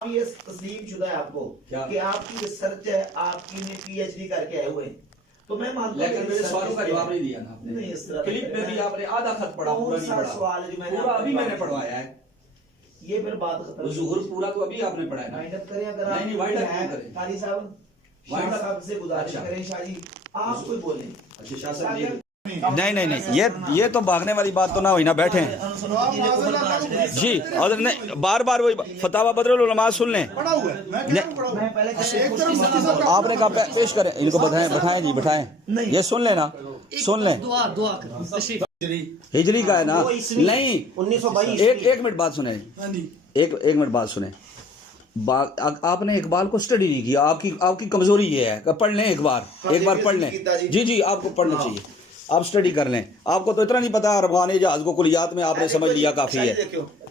یہ تسلیم شدہ ہے آپ کو کہ آپ کی ریسرچ ہے، آپ کی پی ایچ ڈی کر کے آئے ہوئے ہیں، تو میں مانتا ہوں لیکن میرے سوالوں کا جواب نہیں دیا نا آپ نے. کلپ میں بھی آپ نے آدھا خط پڑھا، پورا نہیں پڑھا. پورا ابھی میں نے پڑھوایا ہے. یہ پھر بات ختم. ظہور پورا تو ابھی آپ نے پڑھایا نا. وائنڈ اپ کریں. اگر نہیں وائنڈ اپ نہیں کریں. قاری صاحب شاہ صاحب سے گزارش کریں، شاہ جی آپ کوئی بولیں. اچھا شاہ صاحب جی. نہیں یہ تو بھاگنے والی بات تو نہ ہوئی نا. بیٹھیں جی، اور بار بار وہی فتاوی بدر العلماء سن لیں. آپ نے کہا پیش کریں ان کو، بٹھائیں جی بٹھائیں. یہ سن لیں نا، سن لیں. ہجری کا ہے نا. نہیں ایک منٹ بات سنیں، ایک منٹ بات سنیں. آپ نے اقبال کو اسٹڈی نہیں کیا. آپ کی کمزوری یہ ہے کہ پڑھ لیں ایک بار پڑھ لیں. جی آپ کو پڑھنا چاہیے. آپ اسٹڈی کر لیں. آپ کو تو اتنا نہیں پتا افغان جہاز کو کلیات میں آپ نے سمجھ لیا کافی ہے.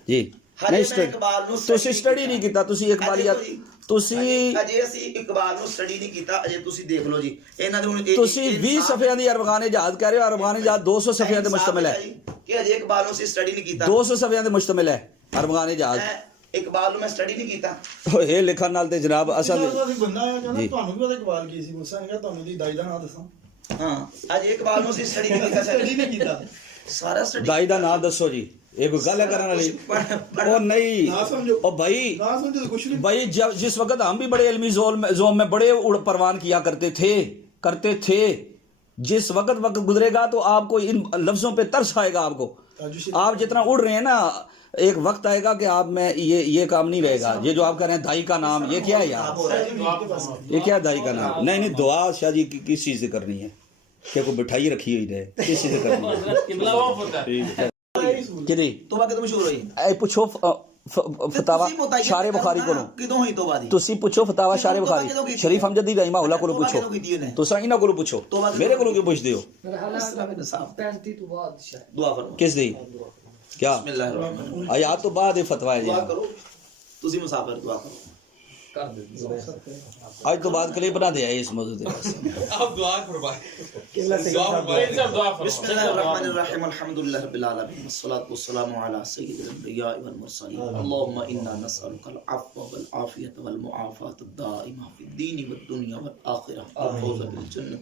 جی نہیں تسی اسٹڈی نہیں کیتا. تسی اقبالیات تسی اقبال نو اسٹڈی نہیں کیتا. اجے تسی دیکھ لو جی، انہاں دے تسی 20 صفحے دی افغان جہاز کہہ رہے ہو، اور افغان جہاز 200 صفحے تے مشتمل ہے. کہ اجے اقبال نو اسٹڈی نہیں کیتا. 200 صفحے تے مشتمل ہے افغان جہاز. اقبال نو میں اسٹڈی نہیں کیتا. یہ لکھن نال تے جناب اصل بندہ ہے جانا تانوں بھی پتہ اقبال کی سی. مجھے کہا تانوں دی دائی دا نام دساں. ہاں اجے اقبال نو اسٹڈی نہیں کیتا. اسٹڈی نہیں کیتا. سارا اسٹڈی دائی دا نام دسو جی. ایک گل کرنے والی او نہیں او بھائی جس وقت ہم بھی بڑے علمی زوم میں بڑے پروان کیا کرتے تھے. جس وقت گزرے گا تو آپ کو ان لفظوں پہ ترس آئے گا. آپ کو آپ جتنا اڑ رہے ہیں نا، ایک وقت آئے گا کہ آپ میں یہ کام نہیں رہے گا. یہ جو آپ کہہ رہے ہیں دائی کا نام، یہ کیا ہے یار؟ یہ کیا دائی کا نام؟ نہیں دعا شاہ جی کس چیز سے کرنی ہے؟ کہ کوئی مٹھائی رکھی ہوئی ہے، کس چیز سے کرنی ہے؟ توبہ کدوں مشہور ہوئی؟ اے پوچھو فتاوی شارح بخاری کو. کدوں ہوئی توبہ دی؟ تسی پوچھو فتاوی شارح بخاری شریف امجدی رحمہ اللہ کو پوچھو. تساں انہاں کو پوچھو، میرے کو کیوں پوچھتے ہو؟ دعا فرماؤ. کس دی کیا بسم اللہ الرحمن الرحیم. آیات تو بعد فتوا ہے جی. دعا کرو تسی مسافر دعا کرو. آج تو بعد کلپ بنا دیا اس موضوع پہ. آپ دعا فرمائیں. بسم اللہ الرحمن الرحیم. الحمدللہ رب العالمین والصلاة والسلام علی سید الانبیاء والمرسلین. اللهم انا نسألک العفو والعافیة والمعافاة الدائمة فی الدین والدنیا والآخرة والفوز بالجنة